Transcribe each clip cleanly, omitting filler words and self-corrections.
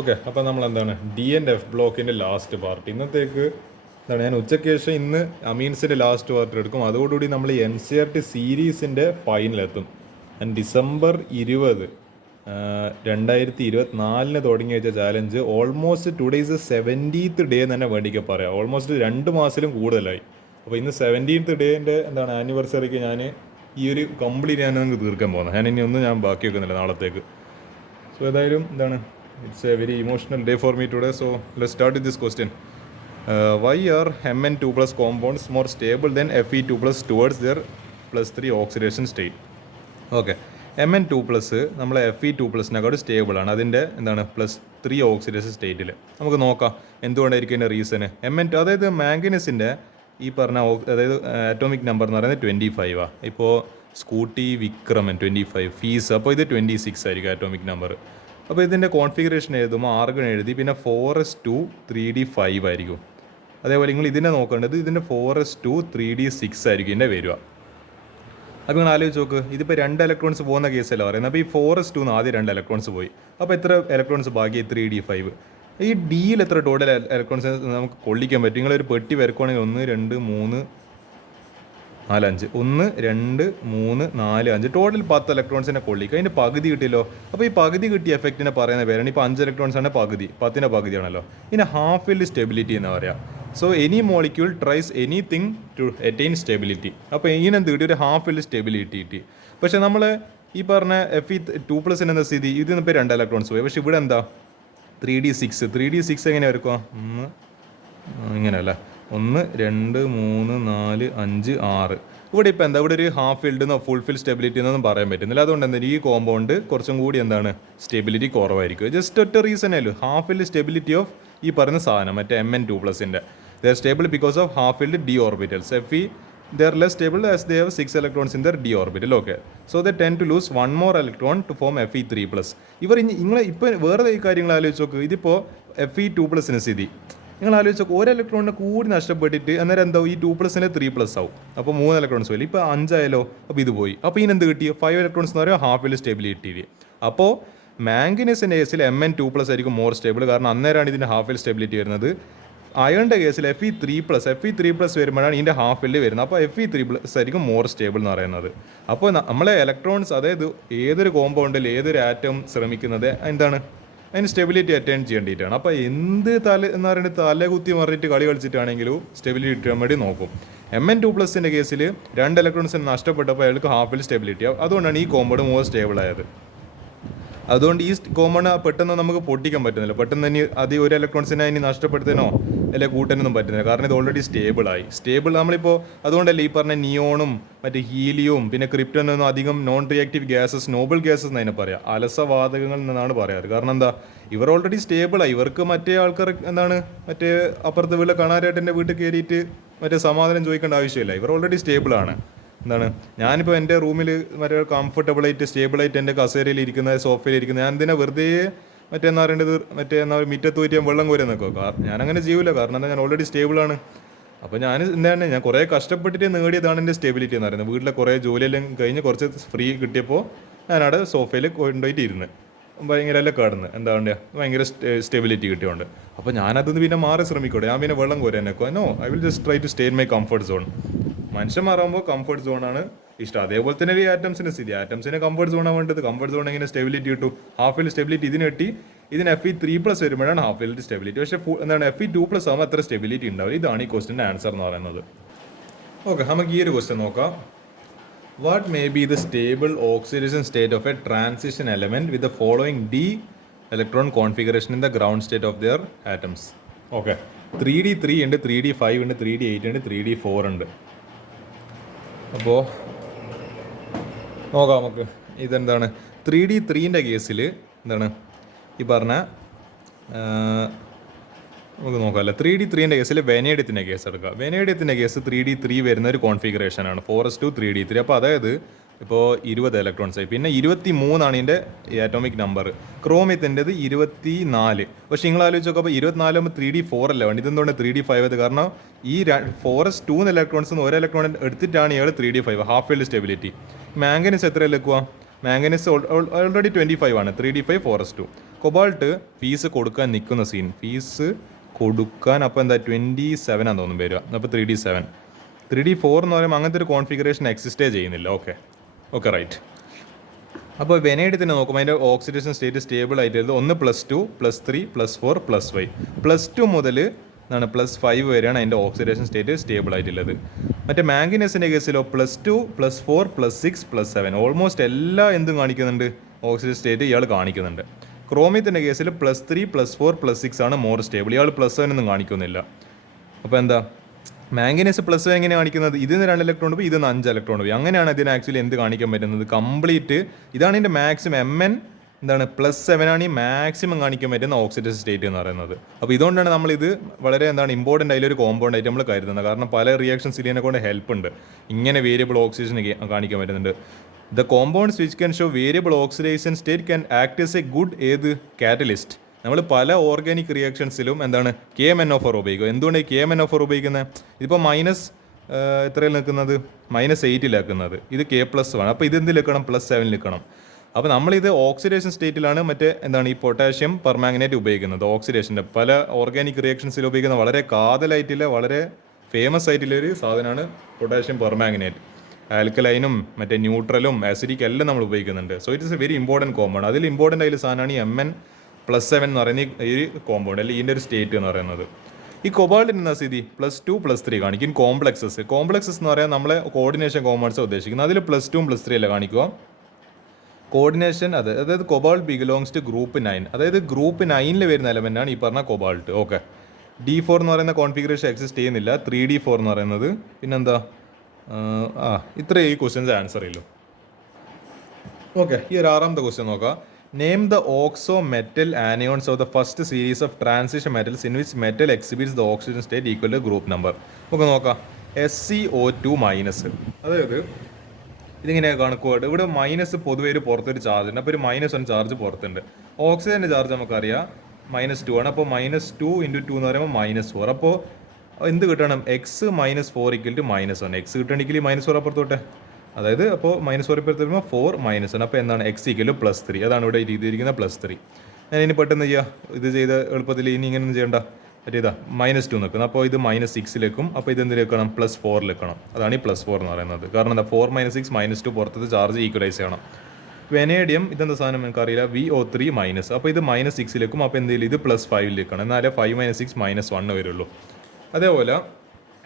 Okay, അപ്പോൾ നമ്മൾ എന്താണ് D&F ബ്ലോക്കിൻ്റെ ലാസ്റ്റ് പാർട്ട് ഇന്നത്തേക്ക് എന്താണ് ഞാൻ ഉച്ചയ്ക്ക് ശേഷം ഇന്ന് അമീൻസിൻ്റെ ലാസ്റ്റ് പാർട്ട് എടുക്കും. അതോടുകൂടി നമ്മൾ NCERT സീരീസിൻ്റെ ഫൈനലെത്തും. ഡിസംബർ 20 2024 തുടങ്ങി വെച്ച challenge almost today's 70th day എന്ന് തന്നെ വേണ്ടിയൊക്കെ പറയാം. ഓൾമോസ്റ്റ് 2 മാസത്തിലും കൂടുതലായി. അപ്പോൾ ഇന്ന് 70th ഡേൻ്റെ എന്താണ് ആനിവേഴ്സറിക്ക് ഞാൻ ഈ ഒരു കംപ്ലീറ്റ് ഞാൻ നിങ്ങൾക്ക് തീർക്കാൻ പോകുന്നത്. ഇനി ഒന്നും ഞാൻ ബാക്കി വെക്കുന്നില്ല നാളത്തേക്ക്. സോ ഏതായാലും എന്താണ് it's a very emotional day for me today, so let's start with this question. Why are Mn2 plus compounds more stable than Fe2 plus towards their +3 oxidation state? Okay, Mn2 plus നമ്മളെ Fe2 പ്ലസിനെക്കാട് stable ആണ് അതിൻ്റെ എന്താണ് +3 oxidation സ്റ്റേറ്റിൽ. നമുക്ക് നോക്കാം എന്തുകൊണ്ടായിരിക്കും അതിൻ്റെ reason. Mn2 അതായത് മാംഗനീസിൻ്റെ ഈ പറഞ്ഞ അതായത് ആറ്റോമിക് നമ്പർ എന്ന് പറയുന്നത് 25 ഇപ്പോൾ സ്കൂട്ടി വിക്രമൻ 25, ഫീസ് അപ്പോൾ ഇത് 26 ആയിരിക്കും ആറ്റോമിക് നമ്പർ. അപ്പോൾ ഇതിൻ്റെ കോൺഫിഗറേഷൻ എഴുതുമ്പോൾ ആർഗൺ എഴുതി പിന്നെ 4s2 3d5 ആയിരിക്കും. അതേപോലെ നിങ്ങൾ ഇതിനെ നോക്കേണ്ടത് ഇതിൻ്റെ 4s2 3d6 ആയിരിക്കും ഇതിൻ്റെ വരിക. അപ്പോൾ നിങ്ങൾ ആലോചിച്ച് നോക്ക്, ഇതിപ്പോൾ 2 ഇലക്ട്രോൺസ് പോകുന്ന കേസല്ല പറയുന്നത്. അപ്പോൾ ഈ 4s2 ആദ്യം 2 ഇലക്ട്രോൺസ് പോയി. അപ്പോൾ എത്ര ഇലക്ട്രോൺസ് ബാക്കി 3d5. ഈ ഡിയിൽ എത്ര ടോട്ടൽ ഇലക്ട്രോൺസ് നമുക്ക് കൊള്ളിക്കാൻ പറ്റും? നിങ്ങളൊരു പെട്ടി വരക്കുവാണെങ്കിൽ 1 2 3 4 5 1 2 3 4 5 ടോട്ടൽ 10 ഇലക്ട്രോൺസിനെ കൊള്ളിക്കുക. അതിൻ്റെ പകുതി കിട്ടിയല്ലോ. അപ്പോൾ ഈ പകുതി കിട്ടിയ എഫക്റ്റിനെ പറയുന്ന പേരാണ് ഇപ്പോൾ 5 ഇലക്ട്രോൺസ് ആണ് പകുതി, 10ൻ്റെ പകുതിയാണല്ലോ. ഇതിനെ ഹാഫ് ഫീൽഡ് സ്റ്റെബിലിറ്റി എന്ന് പറയാം. So any molecule tries anything to attain stability. അപ്പോൾ ഇങ്ങനെ എന്ത് കിട്ടി? ഒരു ഹാഫ് ഫീൽഡ് സ്റ്റെബിലിറ്റി കിട്ടി. പക്ഷേ നമ്മൾ ഈ പറഞ്ഞ Fe2+ എന്ന സ്ഥിതി ഇതിന് ഇപ്പോൾ 2 ഇലക്ട്രോൺസ് പോയി. പക്ഷേ ഇവിടെ എന്താ 3d6 എങ്ങനെ വരക്കുക? ഇങ്ങനെയല്ല 1 2 3 4 5 6. ഇവിടെ ഇപ്പോൾ എന്താ ഇവിടെ ഒരു ഹാഫ് ഫീൽഡ് എന്നോ ഫുൾ ഫീൽഡ് സ്റ്റെബിലിറ്റി എന്നൊന്നും പറയാൻ പറ്റുന്നില്ല. അതുകൊണ്ട് എന്താ ഈ കോമ്പൗണ്ട് കുറച്ചും കൂടി എന്താണ് സ്റ്റെബിലിറ്റി കുറവായിരിക്കും. ജസ്റ്റ് ഒറ്റ റീസണേ ഉള്ളൂ, ഹാഫ് ഫീൽഡ് സ്റ്റെബിലിറ്റി ഓഫ് ഈ പറയുന്ന സാധനം മറ്റേ Mn2+ൻ്റെ they are stable because of half filled d orbitals. Fe they are less stable as they have 6 electrons in their d orbital. Okay, so they tend to lose one more electron to form Fe3+. ഇവർ നിങ്ങൾ ഇപ്പോൾ വേറെ ഈ കാര്യങ്ങൾ ആലോചിച്ച് നോക്ക്. ഇതിപ്പോൾ Fe2+ന് സ്ഥിതി നിങ്ങൾ ആലോചിച്ച് നോക്ക്, 1 ഇലക്ട്രോണിനെ കൂടി നഷ്ടപ്പെട്ടിട്ട് അന്നേരം എന്താവും ഈ 2+ന് 3+ ആവും. അപ്പോൾ 3 ഇലക്ട്രോൺസ് പോയി. ഇപ്പോൾ 5 ആയാലോ, അപ്പോൾ ഇത് പോയി. അപ്പോൾ ഇതിനെന്ത് കിട്ടി? 5 ഇലക്ട്രോൺസ് എന്ന് പറയുമ്പോൾ ഹാഫ് ഫീൽഡ് സ്റ്റെബിലിറ്റി. അപ്പോൾ മാംഗനീസിൻ്റെ കേസിൽ Mn2+ ആയിരിക്കും മോർ സ്റ്റേബിൾ, കാരണം അന്നേരമാണ് ഇതിൻ്റെ ഹാഫ് ഫീൽഡ് സ്റ്റെബിലിറ്റി വരുന്നത്. അയണിൻ്റെ കേസിൽ Fe3+ വരുമ്പോഴാണ് ഇതിൻ്റെ ഹാഫ് ഫീൽഡ് വരുന്നത്. അപ്പോൾ Fe3+ ആയിരിക്കും മോർ സ്റ്റേബിൾ എന്ന് പറയുന്നത്. അപ്പോൾ നമ്മളെ ഇലക്ട്രോൺസ് അതായത് ഏതൊരു കോമ്പൗണ്ടിൽ ഏതൊരു ആറ്റം ശ്രമിക്കുന്നത് എന്താണ് അതിന് സ്റ്റെബിലിറ്റി അറ്റൈൻ ചെയ്യേണ്ടിയിട്ടാണ്. അപ്പോൾ എന്ത് എന്ന് പറയുന്നത് തലകുത്തി മറിഞ്ഞിട്ട് കളി കളിച്ചിട്ടാണെങ്കിലും സ്റ്റെബിലിറ്റി കിട്ടാൻ വേണ്ടി നോക്കും. Mn2+ൻ്റെ കേസിൽ 2 ഇലക്ട്രോൺസിന് നഷ്ടപ്പെട്ടപ്പോൾ അയാൾക്ക് ഹാഫ് ഫീൽഡ് സ്റ്റെബിലിറ്റി ആവും. അതുകൊണ്ടാണ് ഈ കോമ്പൗണ്ട് മോർ സ്റ്റേബിൾ ആയത്. അതുകൊണ്ട് ഈ കോമ്പൗണ്ട് പെട്ടെന്ന് നമുക്ക് പൊട്ടിക്കാൻ പറ്റുന്നില്ല. പെട്ടെന്ന് ഇനി അത് 1 ഇലക്ട്രോൺസിനെ ഇനി നഷ്ടപ്പെടുത്താനോ അല്ലെങ്കിൽ കൂട്ടാനൊന്നും പറ്റുന്നില്ല, കാരണം ഇത് ഓൾറെഡി സ്റ്റേബിളായി. നമ്മളിപ്പോൾ അതുകൊണ്ടല്ലേ ഈ പറഞ്ഞ നിയോണും മറ്റേ ഹീലിയവും പിന്നെ ക്രിപ്റ്റനൊന്നും അധികം non reactive gases, Noble gases എന്നതിനെ പറയാം, അലസവാതകങ്ങൾ എന്നാണ് പറയാറ്. കാരണം എന്താ, ഇവർ ഓൾറെഡി സ്റ്റേബിളായി. ഇവർക്ക് മറ്റേ ആൾക്കാർ എന്താണ് മറ്റേ അപ്പുറത്തെ വീട്ടിലെ കാണാരായിട്ടെൻ്റെ വീട്ടിൽ കയറിയിട്ട് മറ്റേ സമാധാനം ചോദിക്കേണ്ട ആവശ്യമില്ല. ഇവർ ഓൾറെഡി സ്റ്റേബിളാണ്. എന്താണ് ഞാനിപ്പോൾ എൻ്റെ റൂമിൽ മറ്റേ കംഫർട്ടബിളായിട്ട് സ്റ്റേബിളായിട്ട് എൻ്റെ കസേരയിൽ ഇരിക്കുന്ന സോഫയിൽ ഇരിക്കുന്നത്, ഞാൻ എന്തിനാ വെറുതെ മറ്റേ എന്താ പറയേണ്ടത് മറ്റേ എന്താ മുറ്റത്ത് പോയിട്ട് ഞാൻ വെള്ളം കോരി നിൽക്കുക? ഞാനങ്ങനെ ചെയ്യൂല, കാരണം എന്താ ഞാൻ ഓൾറെഡി സ്റ്റേബിളാണ്. അപ്പോൾ ഞാൻ കുറേ കഷ്ടപ്പെട്ടിട്ട് നേടിയതാണ് എൻ്റെ സ്റ്റെബിലിറ്റി എന്ന് പറയുന്നത്. വീട്ടിലെ കുറേ ജോലിയെല്ലാം കഴിഞ്ഞ് കുറച്ച് ഫ്രീ കിട്ടിയപ്പോൾ ഞാനവിടെ സോഫയിൽ കൊണ്ടുപോയിട്ട് ഇരുന്ന് ഭയങ്കര എല്ലാം കിടന്ന് എന്താ പറയുക ഭയങ്കര സ്റ്റെബിലിറ്റി കിട്ടിയോണ്ട്. അപ്പോൾ ഞാനതൊന്ന് പിന്നെ മാറി ശ്രമിക്കൂടെ, ഞാൻ പിന്നെ വെള്ളം കോരാൻ നിൽക്കുക? No, I will just try to stay in my comfort zone. മനുഷ്യന്മാരാകുമ്പോൾ കംഫർട്ട് സോണാണ് ഇഷ്ടം. അതേപോലെ തന്നെ ഈ ആറ്റംസിൻ്റെ സ്ഥിതി, ആറ്റംസിന് കംഫർട്ട് സോണാണ് വേണ്ടത്. കംഫർട്ട് സോൺ എങ്ങനെ സ്റ്റെബിലിറ്റി കിട്ടും? ഹാഫ് ഫീൽഡ് സ്റ്റെബിലിറ്റി ഇതിന് കിട്ടി. ഇതിന് Fe3+ വരുമ്പോഴാണ് ഹാഫ് ഫീൽഡ് സ്റ്റെബിലിറ്റി. പക്ഷേ എന്താണ് Fe2+ ആകുമ്പോൾ അത്ര സ്റ്റെബിലിറ്റി ഉണ്ടാവില്ല. ഇതാണ് ഈ ക്വസ്റ്റിൻ്റെ ആൻസർ എന്ന് പറയുന്നത്. ഓക്കെ, നമുക്ക് ഈ ഒരു ക്വസ്റ്റ്യൻ നോക്കാം. What may be the stable oxidation state of a transition element with the following d electron configuration in the ground state of their atoms? Okay, 3d3 ഉണ്ട്, 3d5 ഉണ്ട്, 3d8 ഉണ്ട്, 3d4 ഉണ്ട്. അപ്പോൾ നോക്കാം നമുക്ക് ഇതെന്താണ് 3d3ൻ്റെ കേസിൽ എന്താണ് ഈ പറഞ്ഞ നമുക്ക് നോക്കാമല്ലോ. 3d3ൻ്റെ കേസിൽ വെനേഡിയത്തിൻ്റെ കേസ് എടുക്കുക. വെനേഡിയത്തിൻ്റെ കേസ് 3d3 വരുന്ന ഒരു കോൺഫിഗറേഷനാണ്, 4s2 3d3. അപ്പോൾ അതായത് ഇപ്പോൾ 20 ഇലക്ട്രോൺസ് ആയി. പിന്നെ 23 ഇതിൻ്റെ ആറ്റോമിക് നമ്പർ. ക്രോമിയത്തിൻ്റെത് 24. പക്ഷേ നിങ്ങൾ ആലോചിച്ച് നോക്കുക, അപ്പോൾ 24 ആകുമ്പോൾ 3d4 അല്ല വേണ്ടി. ഇതെന്തുകൊണ്ട് 3d5 അത്? കാരണം ഈ 4s2 ഇലക്ട്രോൺസ് 1 ഇലക്ട്രോൺ എടുത്തിട്ടാണ് ഇയാൾ 3d5 half field stability. Manganese എത്ര ലക്കുക? മാംഗനീസ് ഓൾറെഡി 25 ആണ്, 3d5 4s2. കൊബാൾട്ട് ഫീസ് കൊടുക്കാൻ നിൽക്കുന്ന സീൻ, ഫീസ് കൊടുക്കാൻ അപ്പോൾ എന്താ 27 ആണെന്ന് തോന്നുന്നു വരിക. അപ്പോൾ 3D7 3D4 എന്ന് പറയുമ്പോൾ അങ്ങനത്തെ ഒരു കോൺഫിഗറേഷൻ എക്സിസ്റ്റേ ചെയ്യുന്നില്ല. Okay okay right. അപ്പോൾ വെനേഡിയത്തിന് നോക്കുമ്പോൾ അതിൻ്റെ ഓക്സിഡേഷൻ സ്റ്റേറ്റ് സ്റ്റേബിൾ ആയിട്ടുള്ളത് ഒന്ന് +2 +3 +4 +5. +2 മുതൽ എന്താണ് +5 വരെയാണ് അതിൻ്റെ ഓക്സിഡേഷൻ സ്റ്റേറ്റ് സ്റ്റേബിൾ ആയിട്ടുള്ളത്. മറ്റേ മാംഗനീസിൻ്റെ കേസിലോ +2 +4 +6 +7 ഓൾമോസ്റ്റ് എല്ലാ എന്തും കാണിക്കുന്നുണ്ട്, ഓക്സിഡേഷൻ സ്റ്റേറ്റ് ഇയാൾ കാണിക്കുന്നുണ്ട്. ക്രോമിയത്തിൻ്റെ കേസിൽ +3 +4 +6 ആണ് മോർ സ്റ്റേബിൾ, ഇയാൾ +7 ഒന്നും കാണിക്കുന്നില്ല. അപ്പോൾ എന്താ മാംഗനീസ് +7 എങ്ങനെ കാണിക്കുന്നത്, ഇതിന് 2 ഇലക്ട്രോൺ പോയി ഇതിന് 5 ഇലക്ട്രോൺ പോയി, അങ്ങനെയാണ് ഇതിന് ആക്ച്വലി എന്ത് കാണിക്കാൻ പറ്റുന്നത്, കംപ്ലീറ്റ് ഇതാണ് ഇതിൻ്റെ മാക്സിമം. Mn എന്താണ് +7 ആണ് ഈ മാക്സിമം കാണിക്കാൻ പറ്റുന്ന ഓക്സിഡേഷൻ സ്റ്റേറ്റ് എന്ന് പറയുന്നത്. അപ്പോൾ ഇതുകൊണ്ടാണ് നമ്മളിത് വളരെ എന്താണ് ഇമ്പോർട്ടൻ്റ് അതിലൊരു കോമ്പൗണ്ട് ആയിട്ട് നമ്മൾ കരുതുന്നത്. കാരണം പല റിയാക്ഷൻസ് ഇതിനെ കൊണ്ട് ഹെൽപ്പ് ഉണ്ട്, ഇങ്ങനെ വേരിയബിൾ ഓക്സിജൻ കാണിക്കാൻ പറ്റുന്നുണ്ട്. The compounds which can show variable oxidation state can act as A good ഏത് കാറ്റലിസ്റ്റ്. നമ്മൾ പല ഓർഗാനിക് റിയാക്ഷൻസിലും എന്താണ് KMnO4 ഉപയോഗിക്കുക. എന്തുകൊണ്ട് KMnO4 ഉപയോഗിക്കുന്നത്, ഇതിപ്പോൾ എത്രയിൽ നിൽക്കുന്നത് -8 ഇത് K+1, അപ്പോൾ ഇത് എന്തിൽ നിൽക്കണം +7 നിൽക്കണം. അപ്പോൾ നമ്മളിത് ഓക്സിഡേഷൻ സ്റ്റേറ്റിലാണ് മറ്റേ എന്താണ് ഈ പൊട്ടാഷ്യം പെർമാംഗനേറ്റ് ഉപയോഗിക്കുന്നത്. ഓക്സിഡേഷൻ്റെ പല ഓർഗാനിക് റിയാക്ഷൻസിൽ ഉപയോഗിക്കുന്ന വളരെ കാതലായിട്ടുള്ള വളരെ ഫേമസ് ആയിട്ടുള്ള ഒരു സാധനമാണ് പൊട്ടാഷ്യം പെർമാംഗനേറ്റ്. ആൽക്കലൈനും മറ്റേ ന്യൂട്രലും ആസിഡിക് എല്ലാം നമ്മൾ ഉപയോഗിക്കുന്നുണ്ട്. So it is A very important compound. അതിൽ ഇമ്പോർട്ടൻ്റ് ആയിട്ടുള്ള സാധനമാണ് ഈ Mn+7 എന്ന് പറയുന്ന ഈ ഒരു കോമ്പൗണ്ട്, അല്ലെങ്കിൽ ഇതിൻ്റെ ഒരു സ്റ്റേറ്റ് എന്ന് പറയുന്നത്. ഈ കൊബാൾട്ടിന് എന്താ സ്ഥിതി +2 +3 കാണിക്കും. കോംപ്ലക്സസ് എന്ന് പറയാൻ നമ്മളെ കോർഡിനേഷൻ കോമ്പൗണ്ട്സ് ഉദ്ദേശിക്കുന്നത്. അതിൽ +2 +3 അല്ല കാണിക്കുക. കോർഡിനേഷൻ അതായത് കൊബാൾട്ട് ബിലോങ്സ് ടു ഗ്രൂപ്പ് 9, അതായത് ഗ്രൂപ്പ് 9 വരുന്ന എലമെൻ്റാണ് ഈ പറഞ്ഞ കൊബാൾട്ട്. ഓക്കെ, D4 എന്ന് പറയുന്ന കോൺഫിഗറേഷൻ എക്സിസ്റ്റ് ചെയ്യുന്നില്ല. 3D4 എന്ന് പറയുന്നത്. പിന്നെന്താ ഇത്രയും ഈ ക്വസ്റ്റ്യൻസ് ആൻസർ ചെയ്യല്ലോ. ഓക്കെ, ഈ ഒരു 6ാമത്തെ ക്വസ്റ്റ്യൻ നോക്കാം. Name the oxo metal anions of the first series of transition metals in which metal exhibits the oxygen state equal to group number. നമുക്ക് നോക്കാം. SiO2-, അതായത് ഇതിങ്ങനെയാണ് കണക്കുപോയിട്ട്. ഇവിടെ മൈനസ് പൊതുവെ ഒരു പുറത്തൊരു ചാർജ് ഉണ്ട്, അപ്പോൾ ഒരു -1 ചാർജ് പുറത്തുണ്ട്. ഓക്സിജൻ്റെ ചാർജ് നമുക്കറിയാം -2 ആണ്. അപ്പോൾ -2 × 2 എന്ന് പറയുമ്പോൾ -4. അപ്പോൾ എന്ത് കിട്ടണം, x -4 = -1. x കിട്ടണമെങ്കിൽ -4 അപ്പുറത്തോട്ടെ, അതായത് അപ്പോൾ -4 ഇപ്പുറത്ത് വരുമ്പോൾ 4 -1. അപ്പോൾ എന്താണ് x = +3. അതാണ് ഇവിടെ എഴുതിയിരിക്കുന്ന +3. ഞാൻ ഇനി പെട്ടെന്ന് ഇത് ചെയ്ത എളുപ്പത്തിൽ ഇനി ഇങ്ങനെ ചെയ്യണ്ട. മറ്റേതാ -2 നിൽക്കുന്നത്, അപ്പോൾ ഇത് -6 അപ്പോൾ ഇത് എന്തിലേക്കണം +4 അതാണ് ഈ +4 എന്ന് പറയുന്നത്. കാരണം എന്താ 4 - 6 -2 പുറത്തത് ചാർജ് ഈക്വലൈസ് ചെയ്യണം. വെനേഡിയം ഇതെന്താ സാധനം എനിക്കറിയില്ല, VO3-, അപ്പോൾ ഇത് -6 അപ്പോൾ എന്തെങ്കിലും ഇത് +5 എന്നാലേ 5 - 6 -1 വരുള്ളൂ. അതേപോലെ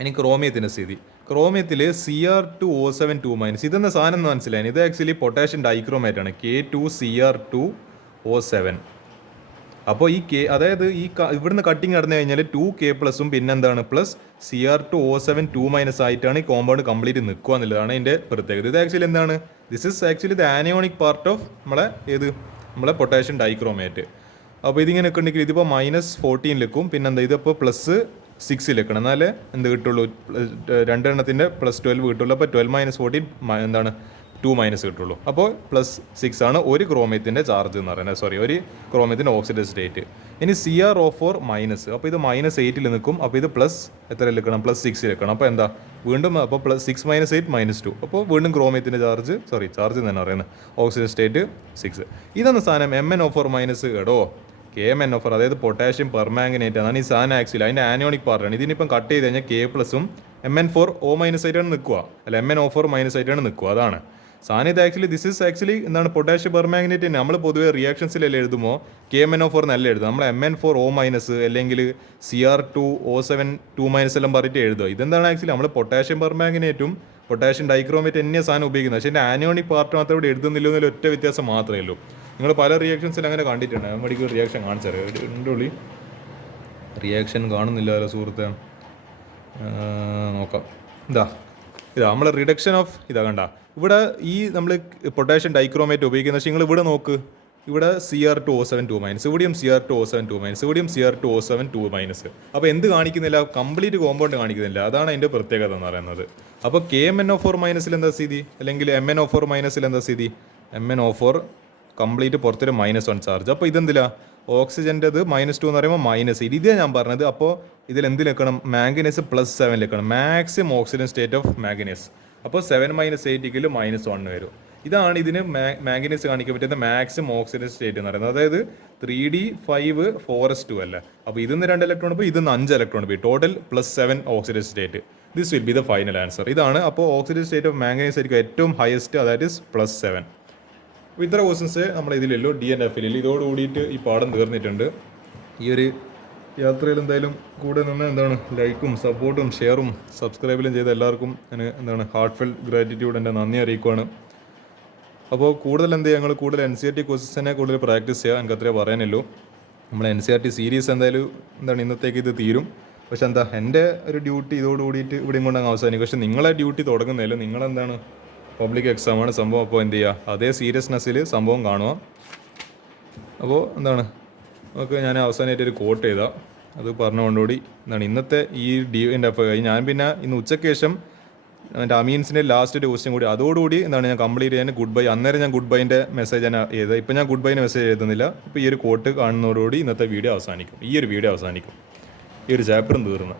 ഇനി ക്രോമിയത്തിൻ്റെ സ്ഥിതി. ക്രോമിയത്തിൽ Cr2O7 2-, ഇതെന്താ സാധനം എന്ന് മനസ്സിലായി. ഇത് ആക്ച്വലി പൊട്ടാഷ്യം ഡൈക്രോമേറ്റ് ആണ്, K2Cr2O7. അപ്പോൾ ഈ അതായത് ഇവിടുന്ന് കട്ടിങ് നടന്നു കഴിഞ്ഞാൽ 2K+ഉം പിന്നെന്താണ് +Cr2O7 2- ആയിട്ടാണ് ഈ കോമ്പൗണ്ട് കംപ്ലീറ്റ് നിൽക്കുക എന്നുള്ളതാണ് ഇതിൻ്റെ പ്രത്യേകത. ഇത് ആക്ച്വലി എന്താണ്, this is actually the anionic part of നമ്മളെ പൊട്ടാഷ്യം ഡൈക്രോമേറ്റ്. അപ്പോൾ ഇതിങ്ങനെ ഉണ്ടെങ്കിൽ ഇതിപ്പോൾ -14 പിന്നെന്താ ഇതിപ്പോൾ +6 എന്നാലേ എന്ത് കിട്ടുള്ളൂ, 2 എണ്ണത്തിൻ്റെ +12 കിട്ടുള്ളൂ. അപ്പോൾ 12 - 14 എന്താണ് 2- കിട്ടുള്ളൂ. അപ്പോൾ +6 ആണ് ഒരു ക്രോമിയത്തിൻ്റെ ചാർജ് എന്ന് പറയുന്നത്, ഒരു ക്രോമിയത്തിൻ്റെ ഓക്സിഡേഷൻ സ്റ്റേറ്റ്. ഇനി CrO4-, അപ്പോൾ ഇത് -8 നിൽക്കും. അപ്പോൾ ഇത് എത്ര +6 അപ്പോൾ എന്താ വീണ്ടും അപ്പോൾ +6 - 8 -2, അപ്പോൾ വീണ്ടും ക്രോമിയത്തിൻ്റെ ചാർജ് തന്നെ പറയുന്നത് ഓക്സിഡേഷൻ സ്റ്റേറ്റ് 6. ഇതെന്ന സാധനം MnO4- എടോ KMnO4, അതായത് പൊട്ടാഷ്യം പെർമാംഗനേറ്റ് ആണ് ഈ സാധനം. ആക്ച്വലി അതിൻ്റെ ആനിയോണിക് പാർട്ടാണ്. ഇതിനിപ്പം കട്ട് ചെയ്ത് കഴിഞ്ഞാൽ K+ഉം Mn4O- ആയിട്ടാണ് നിൽക്കുക, അല്ല MnO4- ആയിട്ടാണ് നിൽക്കുക. അതാണ് സാധനം. ഇത് ആക്ച്വലി ദിസ് ഇസ് ആക്ച്വലി എന്താണ് പൊട്ടാഷ്യം പെർമാംഗനേറ്റ്. നമ്മൾ പൊതുവെ റിയാക്ഷൻസിലെല്ലാം എഴുതുമ്പോൾ KMnO4 നല്ല എഴുതുക, നമ്മൾ Mn4O- അല്ലെങ്കിൽ Cr2O7 2- എല്ലാം പറഞ്ഞിട്ട് എഴുതുക. ഇതെന്താണ് ആക്ച്വലി നമ്മൾ പൊട്ടാഷ്യം പെർമാംഗനേറ്റും പൊട്ടാഷ്യം ഡൈക്രോമേറ്റ് തന്നെ സാധനം ഉപയോഗിക്കുന്നത്. പക്ഷേ എൻ്റെ ആനിയോണിക് പാർട്ട് മാത്രം ഇവിടെ എഴുതുന്നില്ല എന്നൊരു ഒറ്റ വ്യത്യാസം മാത്രമേ ഉള്ളൂ. നിങ്ങൾ പല റിയാക്ഷൻസിൽ അങ്ങനെ കണ്ടിട്ടുണ്ട്. നമ്മൾക്ക് റിയാക്ഷൻ കാണിച്ചറിയാം. റിയാക്ഷൻ കാണുന്നില്ലല്ലോ സുഹൃത്തെ, നോക്കാം. ഇതാ നമ്മളെ റിഡക്ഷൻ ഓഫ് കണ്ട ഇവിടെ ഈ നമ്മൾ പൊട്ടാഷ്യം ഡൈക്രോമേറ്റ് ഉപയോഗിക്കുന്ന. പക്ഷേ നിങ്ങൾ ഇവിടെ നോക്ക്, ഇവിടെ Cr2O7 2-, ഇവിടെയും Cr2O7 2-, ഇവിടെയും Cr2O7 2-. അപ്പോൾ എന്ത് കാണിക്കുന്നില്ല, കംപ്ലീറ്റ് കോമ്പൗണ്ട് കാണിക്കുന്നില്ല. അതാണ് അതിൻ്റെ പ്രത്യേകത എന്ന് പറയുന്നത്. അപ്പോൾ KMnO4- എന്താ സ്ഥിതി, അല്ലെങ്കിൽ MnO4- എന്താ സ്ഥിതി, MnO4 കംപ്ലീറ്റ് പുറത്തൊരു -1 ചാർജ്. അപ്പോൾ ഇതെന്തില്ല ഓക്സിജൻ്റെത് -2 എന്ന് പറയുമ്പോൾ -8. ഇതേ ഞാൻ പറഞ്ഞത്. അപ്പോൾ ഇതിൽ എന്ത് നിൽക്കണം, manganese +7 maximum oxygen state of manganese. അപ്പോൾ 7 - 8 = -1 വരും. ഇതാണ് ഇതിന് മാംഗനീസ് കാണിക്കാൻ പറ്റുന്ന മാക്സിമം ഓക്സിഡൈസ് സ്റ്റേറ്റ് എന്ന് പറയുന്നത്. അതായത് 3d5 4s2 അല്ല. അപ്പോൾ ഇതിന്ന് 2 ഇലക്ട്രോൺ പോയി, ഇതിന്ന് 5 ഇലക്ട്രോൺ പോയി, total +7 oxidise state. This will be the final answer. ഇതാണ് അപ്പോൾ ഓക്സിഡൈസ് സ്റ്റേറ്റ് ഓഫ് മാംഗനീസ് ആയിരിക്കും ഏറ്റവും ഹയസ്റ്റ്, അതായത് +7. അപ്പോൾ ഇത്ര ക്വസ്റ്റൻസ് നമ്മൾ ഇതിലല്ലോ DNF-ൽ. ഇതോടുകൂടിയിട്ട് ഈ പാഠം തീർന്നിട്ടുണ്ട്. ഈ ഒരു യാത്രയിൽ എന്തായാലും കൂടെ നിന്ന് എന്താണ് ലൈക്കും സപ്പോർട്ടും ഷെയറും സബ്സ്ക്രൈബിലും ചെയ്ത എല്ലാവർക്കും ഞാൻ എന്താണ് ഹാർട്ട്ഫെൽ ഗ്രാറ്റിറ്റ്യൂഡ് എൻ്റെ നന്ദി അറിയിക്കുവാണ്. അപ്പോൾ കൂടുതൽ എന്ത് ചെയ്യുക, ഞങ്ങൾ കൂടുതൽ NCERT ക്വസ്റ്റ്യനെ കൂടുതൽ പ്രാക്ടീസ് ചെയ്യുക. എനിക്ക് അത്രേ പറയാനുള്ളൂ. നമ്മൾ NCERT സീരീസ് എന്തായാലും എന്താണ് ഇന്നത്തേക്ക് ഇത് തീരും. പക്ഷെ എന്താ എൻ്റെ ഒരു ഡ്യൂട്ടി ഇതോടുകൂടിയിട്ട് ഇവിടെ കൊണ്ട് അങ്ങ് അവസാനിക്കും. പക്ഷെ നിങ്ങളെ ഡ്യൂട്ടി തുടങ്ങുന്നതിൽ നിങ്ങളെന്താണ് പബ്ലിക് എക്സാമാണ് സംഭവം. അപ്പോൾ എന്ത് ചെയ്യുക, അതേ സീരിയസ്നെസ്സിൽ സംഭവം കാണുക. അപ്പോൾ എന്താണ് നമുക്ക് ഞാൻ അവസാനമായിട്ടൊരു കോട്ട് ചെയ്താൽ അത് പറഞ്ഞുകൊണ്ടുകൂടി എന്താണ് ഇന്നത്തെ ഈ DNF ഞാൻ പിന്നെ ഇന്ന് ഉച്ചയ്ക്ക് ശേഷം എൻ്റെ അമീൻസിൻ്റെ ലാസ്റ്റ് ഒരു ക്വസ്റ്റ്യൻ കൂടി അതോടുകൂടി എന്താണ് ഞാൻ കംപ്ലീറ്റ് ചെയ്യാൻ ഗുഡ് ബൈ. അന്നേരം ഞാൻ ഗുഡ് ബൈൻ്റെ മെസ്സേജ് ഞാൻ എഴുതുക. ഇപ്പോൾ ഞാൻ ഗുഡ് ബൈൻ്റെ മെസ്സേജ് എഴുതുന്നില്ല. ഇപ്പോൾ ഈ ഒരു കോട്ട് കാണുന്നതോടുകൂടി ഇന്നത്തെ വീഡിയോ അവസാനിക്കും. ഈ ഒരു ചാപ്റ്ററും തീർന്നു.